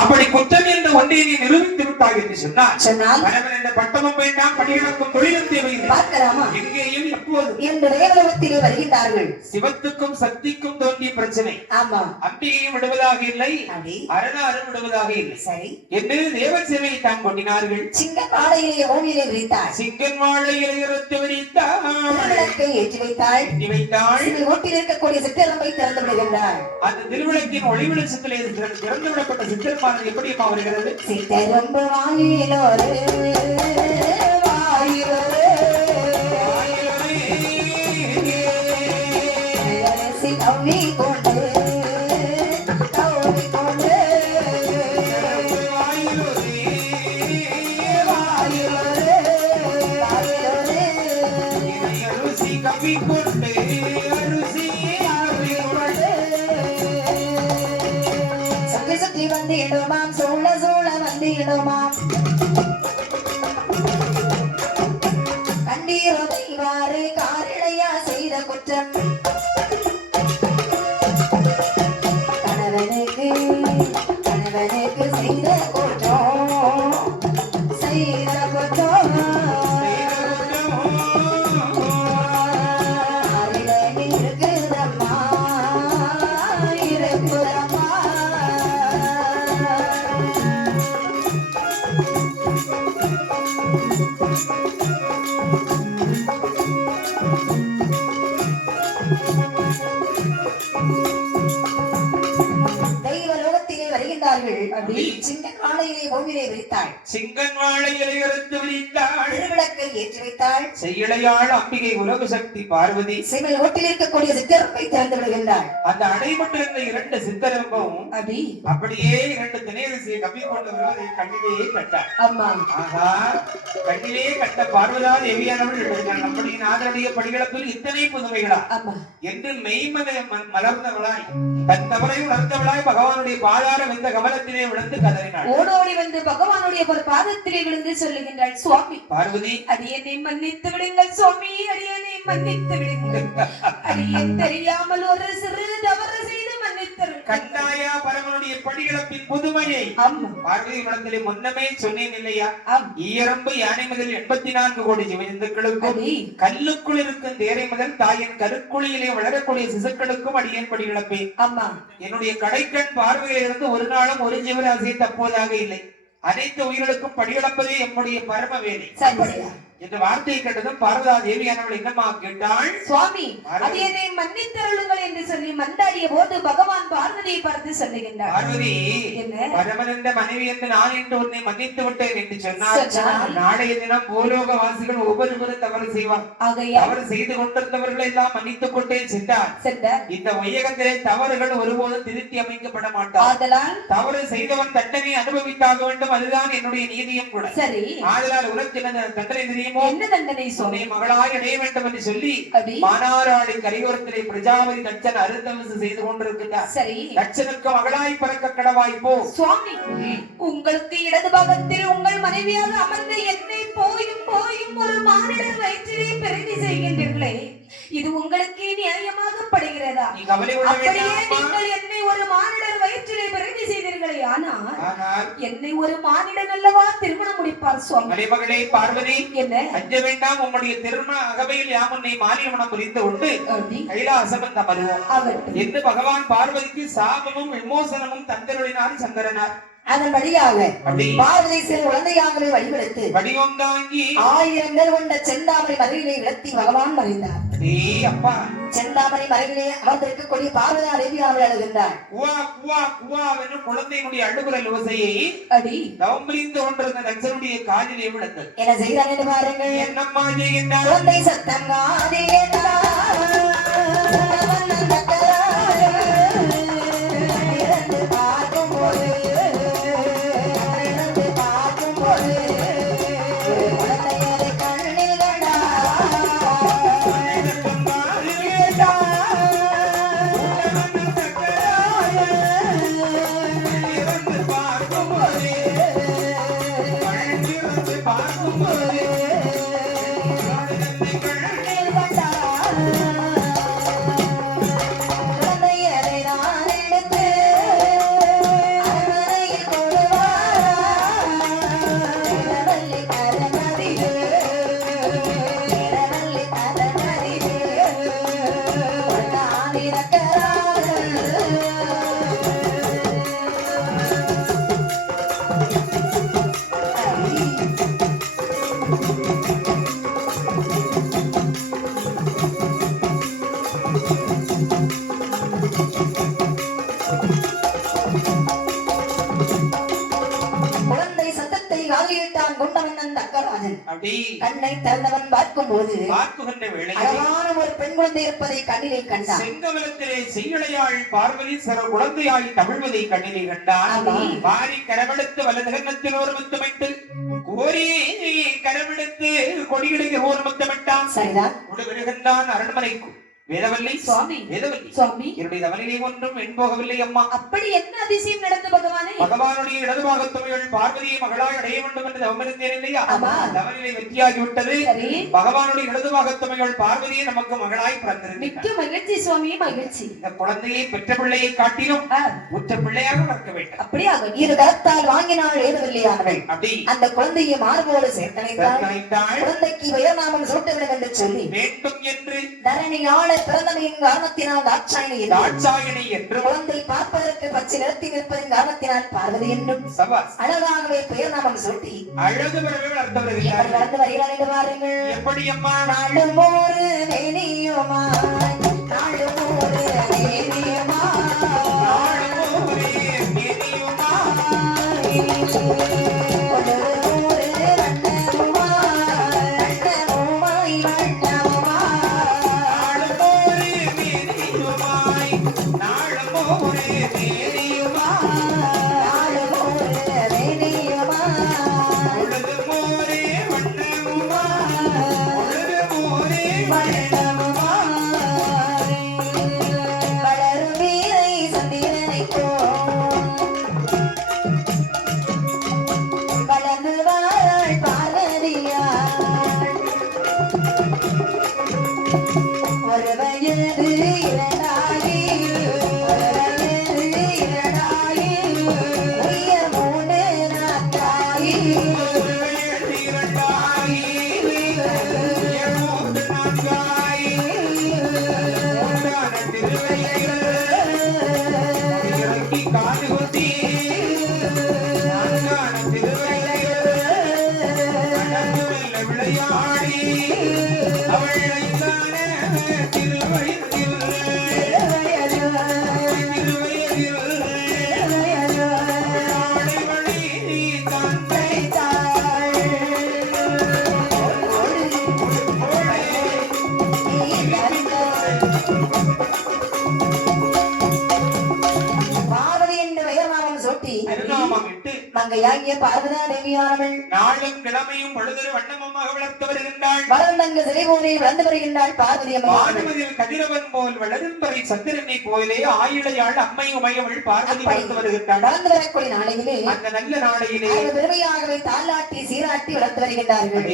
அப்படி குற்றம் என்ற ஒன்றை நீ நிரூபித்து விட்டாய் என்று சொன்னார் சொன்னால் கணவன் என்ற பட்டமும் வேண்டாம் படிகளுக்கும் தொழிலும் தேவையில்லை. பார்க்கலாமா? எங்கேயும் எப்போது என்று தேவலோகத்திலே வருகின்றார்கள். சிவத்துக்கும் சக்திக்கும் தோன்றிய பிரச்சனை. ஆமா. அம்பிகையும் விடுவதாக இல்லை அரணாரும் விடுவதாக இல்லை. சரி. என்று தேவ சேவையை தான் கொண்டினார்கள் சிங்க பாடையிலே ஓவியிலே விரித்தாள். சிங்கன் வாழை இலையுறத்து விரித்தாள். ஏற்றி வைத்தாள். எட்டி வைத்தாள். ஓட்டில் இருக்கக்கூடிய சித்திரம்பை திறந்து விடுகின்றாள். அந்த திருவிளக்கின் ஒளி வெளிச்சத்திலே திறந்து திறந்து விடப்பட்ட சித்திரமானது எப்படி அம்மா வருகிறது சித்திரம்பு வாயிலோரு கண்டீரோ காரிடையா செய்த குற்றம். வருகின்றார்கள் அப்படி விரித்தாள் சிங்கன் வாழை இலையுறத்து விரித்தாள் திருவிளக்கை ஏற்றி வைத்தாள். செய்யலையாள் அம்பிகை உலக சக்தி பார்வதி. சிவில் ஓட்டில் இருக்கக்கூடிய சித்திரப்பை திறந்து விடுகின்றாள் அந்த அடைபட்டிருந்த இரண்டு சித்தரம்பம் அப்படி. அப்படியே இரண்டு திணையரசியை கப்பி கொண்டு வருவதை கண்ணிலேயே கட்டார் அம்மா. ஆகா கண்ணிலே கட்ட பார்வதா எழுதினார் நம்முடைய நாதனுடைய படிகளப்பில் இத்தனை புதுமைகளா. என்று மெய்மத ம- மலர்ந்தவளாய் தன் தவறை உணர்ந்தவளாய் பகவானுடைய பாதார வெந்த கமலத்திலே விழுந்து கதறினாள். ஓடோடி வந்து பகவானுடைய ஒரு பாதத்திலே விழுந்து சொல்லுகின்றாள் சுவாமி பார்வதி அடியனை மன்னித்து விடுங்கள் சுவாமி அடியனை மன்னித்து விடுங்கள். அடியன் தெரியாமல் ஒரு சிறு கண்டாயா பரமனுடைய படிகளப்பின் புதுமையை ஆமா. பார்வதி மடத்திலே முன்னமே சொன்னேன் இல்லையா? ஆம். ஈரம்பு யானை முதல் எண்பத்தி நான்கு கோடி சிவஜந்துக்களுக்கும் அடி. கல்லுக்குள் இருக்கும் தேரை முதல் தாயின் கருக்குழியிலே வளரக்கூடிய சிசுக்களுக்கும் அடியேன் படிகளப்பேன் அம்மா என்னுடைய கடைக்கண் பார்வையிலிருந்து ஒரு நாளும் ஒரு ஜீவராசியை தப்புவதாக இல்லை. அனைத்து உயிர்களுக்கும் படிகளப்பதே எம்முடைய பரம வேலை. என்ற வார்த்தையை கேட்டதும் பாரதா தேவியானவள் என்னமா கேட்டாள்? சுவாமி அடியனை மன்னித்தருளுங்கள் என்று சொல்லி மந்தாடிய போது பகவான் பார்வதியை பார்த்து சொல்லுகின்றார். பார்வதி என்ன? பரமன் என்ற மனைவி என்று நான் என்று உன்னை மன்னித்து விட்டேன் என்று சொன்னார். நாளைய தினம் பூலோக வாசிகள் ஒவ்வொருவரும் தவறு செய்வார். தவறு செய்து கொண்டிருந்தவர்களை எல்லாம் மன்னித்துக் கொண்டே சென்றார். இந்த வையகத்திலே தவறுகள் ஒருபோதும் திருத்தி அமைக்கப்பட மாட்டார். தவறு செய்தவன் தண்டனை அனுபவித்தாக வேண்டும் அதுதான் என்னுடைய நீதியும் கூட. சரி. ஆதலால் என்ன தண்டனை தெரியுமோ என்ன தண்டனை உன்னை மகளாய் அடைய வேண்டும் என்று சொல்லி அடி மானாராடி கரையோரத்திலே பிரஜாபதி தச்சன் அருந்தவசு செய்து கொண்டிருக்கிறார் சரி. தச்சனுக்கு மகளாய் பிறக்க கடவாய் போ. சுவாமி உங்களுக்கு இடது பாகத்தில் உங்கள் மனைவியாக அமர்ந்த என்னை போயும் போயும் ஒரு மானிடர் வயிற்றிலே பிரதி செய்கின்றீர்களே. இது உங்களுக்கு நியாயமாக படுகிறதா நீ கவலை கொள்ள அப்படியே நீங்கள் என்னை ஒரு மானிடர் வயிற்றிலே பிரதி செய்தீர்களே ஆனால் என்னை ஒரு மானிடன் அல்லவா திருமணம் முடிப்பார் சுவாமி? மலைமகளே பார்வதி என்ன? அஞ்ச வேண்டாம் உம்முடைய திருமண அகவையில் யாம் உன்னை மானியமனம் புரிந்து கொண்டு அப்படி கைலாசம் வருவோம் ஆகட்டும் என்று பகவான் பார்வதிக்கு சாபமும் விமோசனமும் தந்தருளினார் சங்கரனார். அதன் வழியாக பார்வதி சிறு குழந்தையாகவே வழிபடுத்து வடிவம் தாங்கி ஆயிரங்கள் கொண்ட செந்தாமரை மறைவிலே விளத்தி பகவான் மறைந்தார். செந்தாமரை மறைவிலே அமர்ந்திருக்கக்கூடிய பார்வதா அவள் அழுகின்றார். குவா குவா குவாவென்று குழந்தையினுடைய அழுகுரல் ஓசையை அடி. நவம்பரிந்து கொண்டிருந்த நக்சனுடைய காதிலே விழுந்தது. என்ன செய்கிறான் என்று பாருங்கள். என்னம்மா செய்கின்றார்? குழந்தை சத்தம் காதி கண்ணை திறந்தவன் பார்க்கும் போது பார்க்குகின்ற வேளையில் அழகான ஒரு பெண் குழந்தை இருப்பதை கண்ணிலே கண்டான். செங்கமலத்திலே செய்யளையாள் பார்வதி சிற குழந்தையாய் தமிழ்வதை கண்ணிலே கண்டான். வாரி கரவெடுத்து வலது கன்னத்தில் ஒரு முத்தமிட்டு கோரி கரவெடுத்து கொடியிடுக ஒரு முத்தமிட்டான். சரிதான். விடுகின்றான் அரண்மனைக்கு. வேதவல்லி சுவாமி வேதவல்லி. சுவாமி. என்னுடைய தவனிலே ஒன்றும் வெண் போகவில்லை அம்மா. அப்படி என்ன அதிசயம் நடந்து பகவானே? பகவானுடைய இடதுபாக துணைகள் பார்வதியை மகளாய் அடைய வேண்டும் என்று தவமிருந்தேன் இல்லையா? ஆமா. தவனிலே வெற்றியாகி விட்டது. பகவானுடைய இடதுபாக துணைகள் பார்வதியை நமக்கு மகளாய் பிறந்திருக்கிறார் மிக்க மகிழ்ச்சி சுவாமி மகிழ்ச்சி. இந்த குழந்தையை பெற்ற பிள்ளையை காட்டிலும் உற்ற பிள்ளையாக வளர்க்க வேண்டும். அப்படியாக இரு கரத்தால் வாங்கினாள் ஏதுவில்லையானவள் அப்படி. அந்த குழந்தையை மார்போடு சேர்த்தனைத்தாள் நினைத்தாள் குழந்தைக்கு உயர்நாமம் சூட்ட வேண்டும் என்று சொல்லி. வேண்டும் என்று. தரணியாள பிறந்தமையின் காரணத்தினால் தாட்சாயணி என்றும் தாட்சாயணி என்று. குழந்தை பார்ப்பதற்கு பச்சை நிறத்தில் இருப்பதன் காரணத்தினால் பார்வதி என்றும் அழகாகவே பெயர் நாமம் சூட்டி. அழகு வளர்த்து எப்படி வளர்ந்து அம்மா நாளும் ஒரு வேணியுமாய் நாளும் ஒரு வேணியுமாய் நாளும் ஒரே மேனியுமா, ஒரு ஐந்தான மங்கையாகிய பார்வதா தேவியானவள் நாளும் கிழமையும் பொழுதொரு வண்ணமமாக வளர்த்து வருகின்றாள். வளர்ந்தங்க சிறைபோதை வளர்ந்து வருகின்றாள் பார்வதி வானமதில் கதிரவன் போல் வளரும்பறை சந்திரனை போலே ஆயிழையாள் அம்மை உமையவள் பார்வதி வளர்த்து வருகின்றாள். வளர்ந்து வரக்கூடிய நாளையிலே அந்த நல்ல நாளையிலே பெருமையாகவே தாளாட்டி சீராட்டி வளர்த்து வருகின்றார்கள்.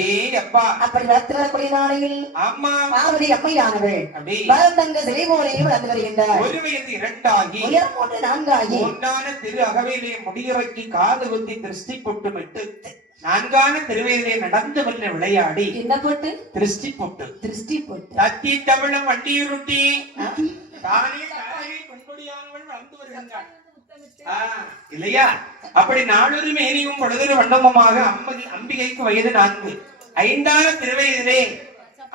அப்பா. அப்படி வளர்த்து வரக்கூடிய நாளையில் அம்மா. பார்வதி அம்மையானவள் வளர்ந்தங்க சிறைபோதையும் வளர்ந்து வருகின்றார் ஒரு வயது இரண்டாகி. உயரம் மூன்று நான்காகி. ஒன்றான திரு அகவையிலே முடியிறக்கி காது குத்தி திருஷ்டி பொட்டுமிட்டு நான்கான திருவையிலே நடந்து வெல்ல விளையாடி என்ன போட்டு? திருஷ்டி பொட்டு திருஷ்டி போட்டு தத்தி தமிழும் வண்டியுருட்டி தானே தானே பெண்கொடியானவள் வளர்ந்து வருகின்றாள். இல்லையா? அப்படி நாளொரு மேனியும் பொழுதொரு வண்ணமுமாக அம்மதி அம்பிகைக்கு வயது நான்கு. ஐந்தான திருவயதிலே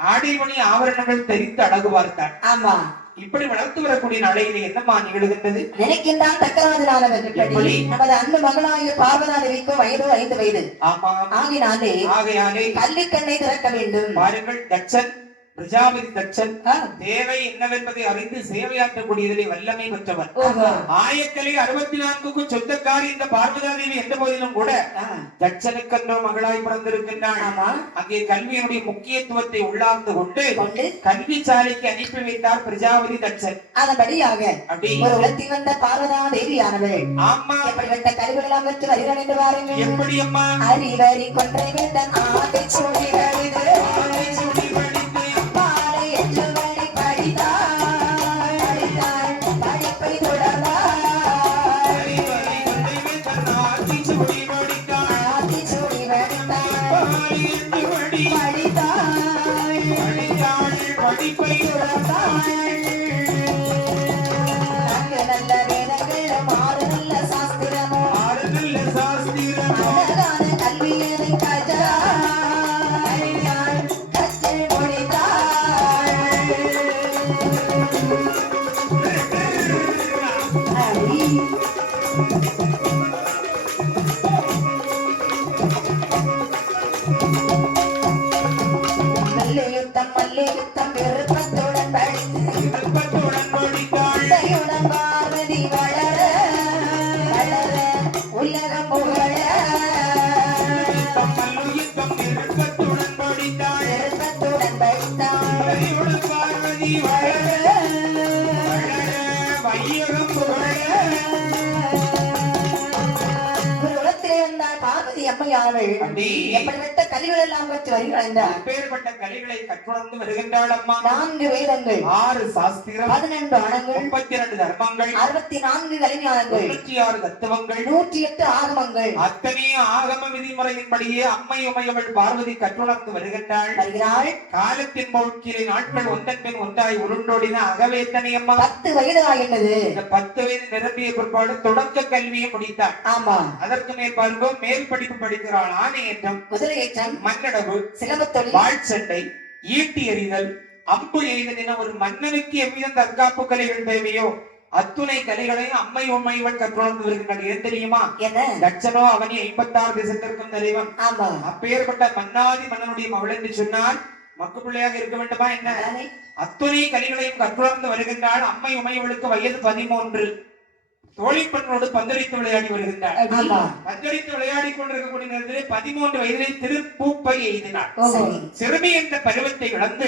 ஆடிமணி ஆபரணங்கள் தெரிந்து அழகு பார்த்தாள் ஆமா. இப்படி வளர்த்து வரக்கூடிய நாளையிலே என்னம்மா நிகழ்கின்றது? நினைக்கின்றான் தக்கராஜனானவர் எப்படி? நமது அன்பு மகளாகிய பார்வதா தேவிக்கு வயது ஐந்து வயது. ஆமா ஆகினாலே ஆகையாலே கல்விக்கண்ணை திறக்க வேண்டும். பாருங்கள் தட்சன் பிரஜாபதி தட்சன் தேவை என்னவென்பதை அறிந்து சேவையாற்றக்கூடியதிலே வல்லமை பெற்றவர். ஆயக்கலை அறுபத்தி நான்குக்கும் சொந்தக்காரி இந்த பார்வதாதேவி என்ற போதிலும் கூட ஆ, தட்சனுக்கென்றோ மகளாய் பிறந்திருக்கின்றாள். அங்கே கல்வியினுடைய முக்கியத்துவத்தை உள்ளார்ந்து கொண்டு கல்வி சாலைக்கு அனுப்பி வைத்தார் பிரஜாபதி தட்சன் அதன்படியாக ஒரு உலகத்தில் வந்த பார்வதா தேவியானவள் ஆமா எப்படிப்பட்ட கருவிகளெல்லாம் பெற்று என்று பாருங்கள். எப்படி அம்மா? அறிவறி கொன்றை ஆதை படிப்பை அடி. எப்படிப்பட்ட கல்விகள் எல்லாம் கற்று வருகிறாள் என்றால் அப்பேற்பட்ட கலைகளை கற்றுணர்ந்து வருகின்றாள் அம்மா. நான்கு வேதங்கள். ஆறு சாஸ்திரம். பதினெண்டு ஆணங்கள் முப்பத்தி இரண்டு தர்மங்கள். அறுபத்தி நான்கு கலைஞானங்கள் தொண்ணூற்றி ஆறு தத்துவங்கள். நூற்றி எட்டு ஆகமங்கள். அத்தனைய ஆகம விதிமுறையின்படியே அம்மை உமையவள் பார்வதி கற்றுணர்ந்து வருகின்றாள். வருகிறாள். காலத்தின் போக்கிலே நாட்கள் ஒன்றன் பின் ஒன்றாய் உருண்டோடின அகவேத்தனை அம்மா. பத்து வயது ஆகின்றது. இந்த பத்து வயது நிரம்பிய பிற்பாடு தொடக்க கல்வியை முடித்தாள். ஆமா. அதற்கு மேல் மேல் படிப்பு படிக்கிறாள் ஆணையற்றம் குதிரையேற்றம் மண்ணடவு சிலம்பத்தொழில் வாழ் சண்டை ஈட்டி எறிதல் அம்பு எய்தல் என ஒரு மன்னனுக்கு எவ்விதம் தற்காப்பு கலைகள் தேவையோ அத்துணை கலைகளையும் அம்மை உண்மைவன் கற்றுணர்ந்து வருகின்றார் ஏன் தெரியுமா? தட்சனோ அவனி ஐம்பத்தாறு தேசத்திற்கும் தலைவன். ஆமா. அப்பேற்பட்ட மன்னாதி மன்னனுடைய மகள் என்று சொன்னால் மக்கு பிள்ளையாக இருக்க வேண்டுமா என்ன? அத்துணை கலைகளையும் கற்றுணர்ந்து வருகின்றாள் அம்மை உமையவளுக்கு வயது பதிமூன்று. தோழிப்பெண்ணோடு பந்தடித்து விளையாடி வருகின்றாள் ஆமா பந்தடித்து விளையாடி கொண்டிருக்கக்கூடிய நேரத்திலே பதிமூன்று வயதிலே திருப்பூப்பை சரி சிறுமி என்ற பருவத்தை இழந்து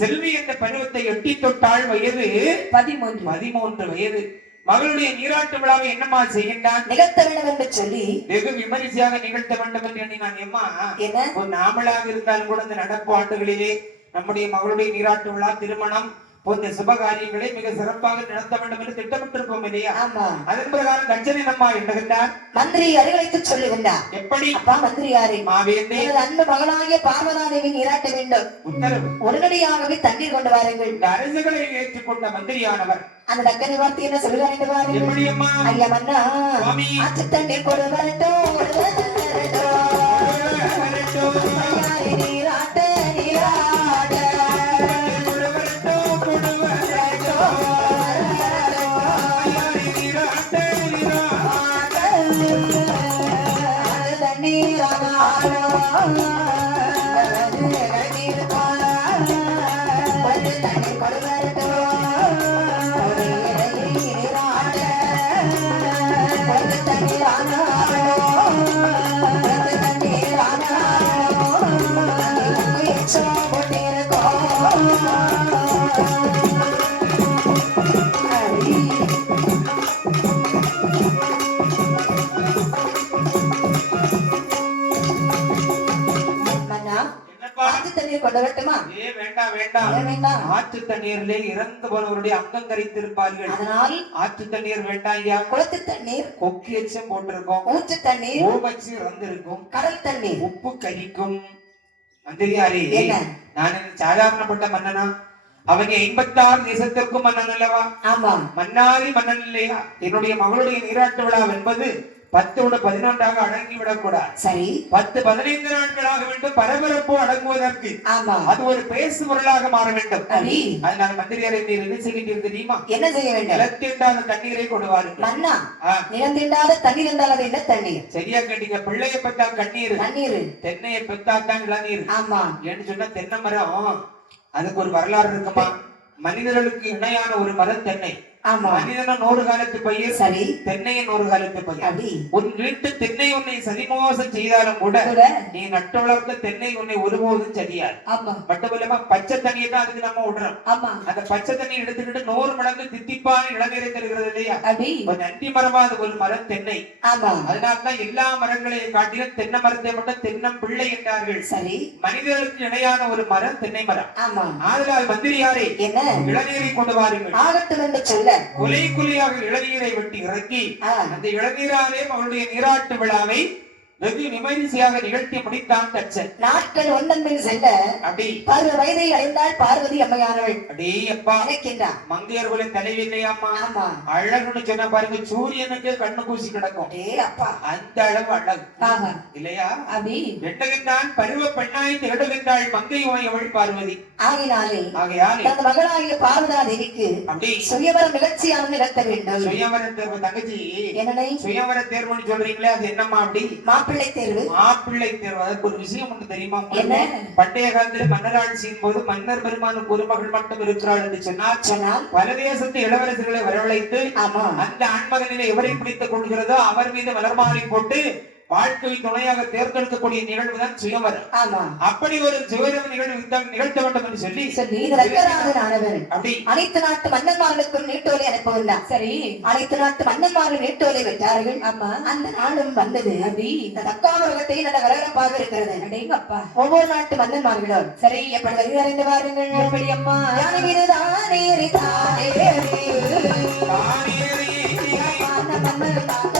செல்வி என்ற பருவத்தை எட்டி தொட்டாள் வயது பதிமூன்று. பதிமூன்று வயது. மகளுடைய நீராட்டு விழாவை என்னம்மா செய்கின்றான்? நிகழ்த்த வேண்டும் என்று சொல்லி. வெகு விமரிசையாக நிகழ்த்த வேண்டும் என்று எண்ணினான். எம்மா என்ன? ஒரு நாமளாக இருந்தாலும் கூட இந்த நடப்பு ஆண்டுகளிலே நம்முடைய மகளுடைய நீராட்டு விழா திருமணம் போன்ற சுப காரியங்களை மிக சிறப்பாக நடத்த வேண்டும் என்று திட்டமிட்டிருப்போம் இல்லையா? ஆமா. அதன் பிரகாரம் கஞ்சனை நம்மா எண்ணுகின்றார். மந்திரி அருகலைத்து சொல்லுகின்றார். எப்படி? அப்பா மந்திரி யாரு மாவேந்தே அன்பு மகளாகிய பார்வதாதேவி நீராட்ட வேண்டும். உத்தரவு. உடனடியாகவே தண்ணீர் கொண்டு வாருங்கள். இந்த அரசுகளை ஏற்றுக்கொண்ட மந்திரியானவர். அந்த டக்கனி வார்த்தை என்ன சொல்லுகிறார் என்று பாருங்கள். ஐயா மன்னா சுவாமி. ஆற்று தண்ணீர் கொண்டு வரட்டும் கொண்டு வரட்டும். la கொண்டு வரட்டுமா ஏ வேண்டாம் வேண்டாம் ஏன் வேண்டாம் ஆற்று தண்ணீரிலே இறந்து போனவருடைய அங்கம் கரைத்திருப்பார்கள். அதனால் ஆற்று தண்ணீர் வேண்டாம் ஐயா. குளத்து தண்ணீர் கொக்கி எச்சம் போட்டிருக்கோம். ஊற்று தண்ணீர் ஓவச்சு இறந்திருக்கும். கடல் தண்ணீர். உப்பு கரிக்கும். மந்திரியாரே நான் சாதாரணப்பட்ட மன்னனா? அவங்க ஐம்பத்தாறு தேசத்திற்கும் மன்னன் அல்லவா? ஆமா மன்னாதி மன்னன் இல்லையா? என்னுடைய மகளுடைய நீராட்டு விழா என்பது பத்தோடு பதினொன்றாக அடங்கி விடக்கூடாது சரி. பத்து பதினைந்து நாட்களாக வேண்டும் பரபரப்பு அடங்குவதற்கு. ஆமா. அது ஒரு பேசு பொருளாக மாற வேண்டும். அதனால மந்திரியாரை நீர் என்ன செய்கின்றீர்கள் தெரியுமா? என்ன செய்ய வேண்டும்? நிலத்திட்டாத தண்ணீரை கொடுவாருங்க மன்னா ஆ, நிலம் தீண்டாத தண்ணீர் என்றால் அது என்ன தண்ணீர்? சரியா கேட்டீங்க பிள்ளைய பெத்தா கண்ணீர். தண்ணீர் தென்னையை பெத்தா தான் இளநீர். ஆமா. ஏன்னு சொன்னா தென்னை மரம் அதுக்கு ஒரு வரலாறு இருக்குமா? மனிதர்களுக்கு இணையான ஒரு மரம் தென்னை. மனிதனும் நூறு காலத்து பயிர் சரி. தென்னையும் நூறு காலத்து அடி உன் வீட்டு தென்னை உன்னை சதிமோசம் செய்தாலும் கூட நீ நட்டு வளர்த்த தென்னை உன்னை ஒருபோதும் சரியாது ஆமா. மட்டும் இல்லாம பச்சை தண்ணியை தான் அதுக்கு நம்ம விடுறோம். ஆமா. அந்த பச்சை தண்ணி எடுத்துக்கிட்டு நூறு மடங்கு தித்திப்பான இளநீரை தருகிறது இல்லையா? நன்றி மரமா அது ஒரு மரம் தென்னை. ஆமா. அதனால்தான் எல்லா மரங்களையும் காட்டிலும் தென்னை மரத்தை மட்டும் தென்னம் பிள்ளை என்றார்கள். சரி. மனிதர்களுக்கு இணையான ஒரு மரம் தென்னை மரம். ஆமா. ஆதலால் மந்திரியாரே என்ன? இளநீரை கொண்டு வாருங்கள். ஆகட்டும் என்று சொல்ல குலை குலையாக இளநீரை வெட்டி இறக்கி அந்த இளநீராலே அவளுடைய நீராட்டு விழாவை வெகு விமரிசையாக நிகழ்த்தி முடித்தான் தச்சன். நாட்கள் செல்ல அப்படி பருவ வயதை அடைந்தால் பார்வதி அம்மையானவள். அடே அப்பா. நினைக்கின்றான். மங்கையர்களின் தலைவி இல்லையாம்மா ஆமா. அழகுன்னு சொன்னா பாருங்க சூரியனுக்கு கண்ணு கூசி கிடக்கும். டே அப்பா. அந்த அளவு அழகு. ஆஹா. இல்லையா? அப்படி எண்ணுகின்றான் பருவ பெண்ணாய் திகழுகின்றாள் மங்கை உமையவள் பார்வதி. ஆகினாலே ஆகையால். தனது மகளாகிய பார்வதா தேவிக்கு அப்படி சுயவரம் நிகழ்ச்சியான நிகழ்த்த வேண்டும். சுயவர தேர்வு தங்கச்சி. என்னனை? சுயவர தேர்வுன்னு சொல்றீங்களே அது என்னம்மா அப்படி? மாப்பிள்ளை மாப்பிள்ளை தேர்வு. மாப்பிள்ளை தேர்வு. அதற்கு ஒரு விஷயம் ஒன்று தெரியுமா? பண்டைய காலத்தில் மன்னராட்சியின் போது மன்னர் பெருமானுக்கு ஒரு மகள் மட்டும் இருக்கிறாள் என்று சொன்னால் சொன்னால்? பல தேசத்து இளவரசர்களை வரவழைத்து ஆமா. அந்த ஆண்மகனினை எவரை பிடித்துக் கொள்கிறதோ அவர் மீது மலர்மாலை போட்டு வாழ்க்கை துணையாக தேர்ந்தெடுக்கக்கூடிய நிகழ்வுதான் சுயவரம். ஆமா. அப்படி ஒரு சுயவர நிகழ்வு இந்த- நிகழ்த்த வேண்டும் என்று சொல்லி சொல்லி அப்படி. அனைத்து நாட்டு மன்னன்மார்களுக்கும் நீட்டோலை அனுப்புகின்றார் சரி. அனைத்து நாட்டு மன்னன்மார்கள் நீட்டோலை வென்றார்கள். ஆமா. அந்த நாளும் வந்தது. அப்படி. இந்த தக்காமரகத்தை நல்ல கரகரப்பாக இருக்கிறது. அடேங்கப்பா. ஒவ்வொரு நாட்டு மன்னன்மார்களும். சரி எப்படி வருகிறார் என்று பாருங்கள் எப்படி அம்மா யானை மீது தானேறி தானேறி வான மன்னர் தான் தான்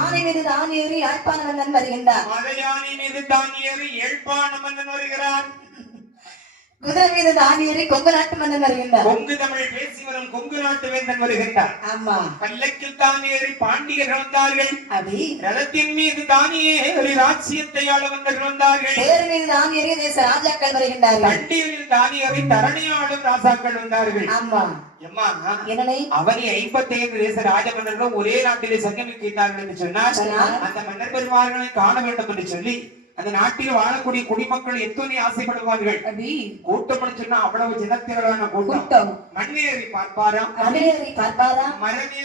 யானை மீது தான் ஏறி யாழ்ப்பாண மன்னன் வருகின்றார். மலையானி மீது தான் ஏறி ஏழ்பான மன்னன் வருகிறான் குதிரை மீது தான் ஏறி கொங்கு நாட்டு மன்னன் வருகின்றார். கொங்கு தமிழ் பேசி வரும் கொங்கு நாட்டு வேந்தன் வருகின்றார். ஆமா. பல்லக்கில் தான் ஏறி பாண்டியர்கள் வந்தார்கள். அப்படி ரதத்தின் மீது தானே ஏறி ராஜ்யத்தை ஆள வந்தவர்கள் வந்தார்கள். தேர் மீது தான் ஏறி தேச ராஜாக்கள் வருகின்றார்கள். தண்ணீரில் தானே ஏறி தரணியாளும் ராசாக்கள் வந்தார்கள். ஆமா. அவனி ஐம்பத்தி ஐந்து தேச ராஜமன்னர்களும் ஒரே நாட்டிலே சங்கமிக்கிறார்கள் என்று சொன்னால் அந்த மன்னர் பெருமார்களை காண வேண்டும் என்று சொல்லி அந்த நாட்டில் வாழக்கூடிய குடிமக்கள் எத்தனை ஆசைப்படுவார்கள்? கூட்டம் சொன்னா அவ்வளவு ஜனத்திரளான கூட்டம். மண்ணேறி பார்ப்பாராம்? மரமேறி